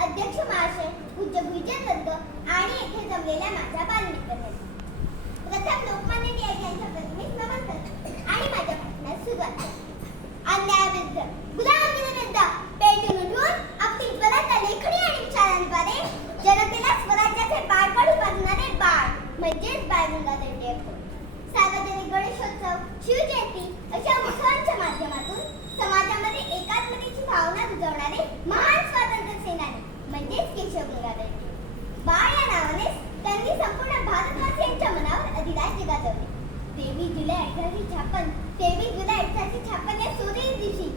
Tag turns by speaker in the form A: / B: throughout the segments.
A: अध्यक्ष महाशय पूज्य भुजनबद्ध आणि येथे जमलेल्या माझ्या बालमित्रांनी प्रथम लोकमान्य टिळक यांच्या प्रतिमेस नमन करतो आणि माझ्या भाषणास सुरुवात करतो अन्यायाविरुद्ध गुलामगिरीविरुद्ध पेटून उठून आपली ज्वलंत लेखणी आणि विचारांद्वारे जनतेला स्वराज्याचे बाळ पडू बांधणारे बाळ म्हणजेच बाळ गंगाधर टिळक. सार्वजनिक गणेशोत्सव शिवजयंती अशा उत्सवांच्या माध्यमातून समाजामध्ये एकात्मतेची भावना रुजवणारे महान स्वातंत्र्य सेनानी म्हणजेच केशव गंगाधर टिळक बाळ या नावानेच त्यांनी संपूर्ण भारतवासियांच्या मनावर अधिराज्य गाजवले तेवीस जुलै अठराशे छप्पन तेवीस जुलै अठराशे छप्पन या सूर्य दिवशी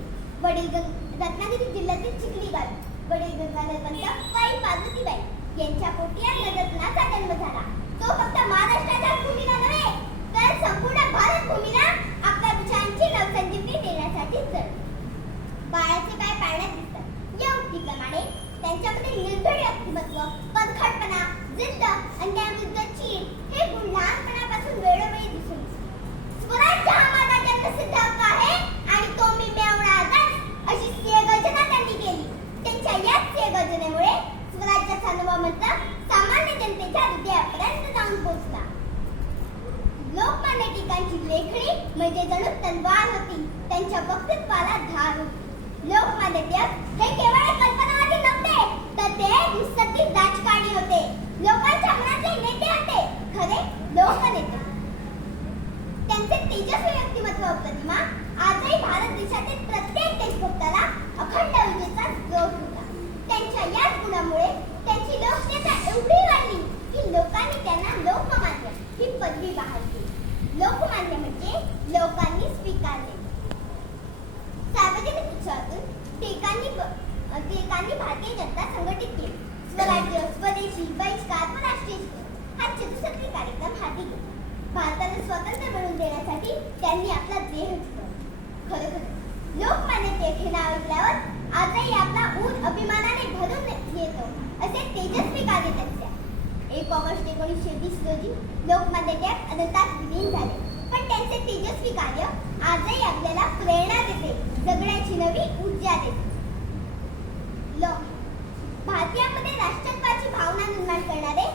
A: वडील गंग- रत्नागिरी जिल्ह्यातील चिखली गाव वडील गंगाधर पंत बाई पार्वतीबाई यांच्या पोटी या नररत्नाचा जन्म झाला. तो फक्त महाराष्ट्राच्या भूमीला नव्हे तर संपूर्ण भारत भूमीला आपल्या विचारांची नवसंजीवनी देण्यासाठी जड. बाळाचे पाय पाळण्यात दिसतात. या उक्तीप्रमाणे त्यांच्यामध्ये निर्भय व्यक्तिमत्व परखडपणा जिद्द अन्यायाविरुद्ध चीड हे गुण लहानपणापासून वेळोवेळी दिसून स्वराज्य हा माझा जन्मसिद्ध हक्क आहे आणि तो मी मिळवणारच अशी सिंहगर्जना त्यांनी केली. त्यांच्या याच सिंहगर्जनेमुळे स्वराज्याचा नवा मंत्र सामान्य जनतेच्या हृदयापर्यंत जाऊन पोहोचला. लोकमान्य टिकांची लेखणी म्हणजे जणू तलवार होती. त्यांच्या वक्तृत्वाला धार होती. लोकमान्य टिळक हे केवळ कल्पनावादी नव्हते तर ते निसर्गिक राजकारणी होते लोकांच्या मनातले नेते होते खरे लोकनेते त्यांचे तेजस्वी व्यक्तिमत्व व प्रतिमा आजही भारत देशातील प्रत्येक देशभक्ताला अखंड विजेचा जोड होता त्यांच्या याच गुणामुळे त्यांची लोकप्रियता एवढी वाढली की लोकांनी त्यांना लोकमान्य लोकमान्य म्हणजे लोकांनी स्वीकारले. सार्वजनिक उत्सवातून टिळकांनी टिळकांनी भारतीय जनता संघटित केली. स्वराज्य स्वदेशी बहिष्कार व राष्ट्रीय हा चतुसत्री कार्यक्रम हाती घेतला. भारताला स्वतंत्र मिळवून देण्यासाठी त्यांनी आपला देह खरोखर लोकमान्य टिळक हे नाव ऐकल्यावर आजही आपला ऊर अभिमानाने भरून येतो. असे तेजस्वी कार्य त्यांचे. एक ऑगस्ट एकोणीसशे वीस रोजी लोकमान्य टिळक अनंतात विलीन झाले. पण त्यांचे तेजस्वी कार्य आजही आपल्याला प्रेरणा देते. जगण्याची नवी ऊर्जा देते. लो- भारतीयांमध्ये राष्ट्रत्वाची भावना निर्माण करणारे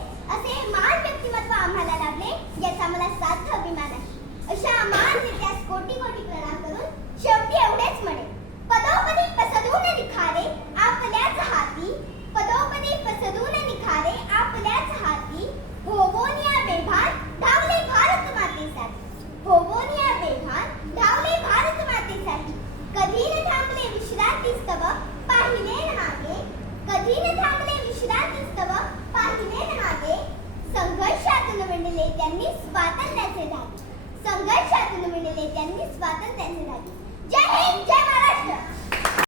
A: संघर्षातून मिळाले त्यांनी स्वातंत्र्याचे धागे जय हिंद जय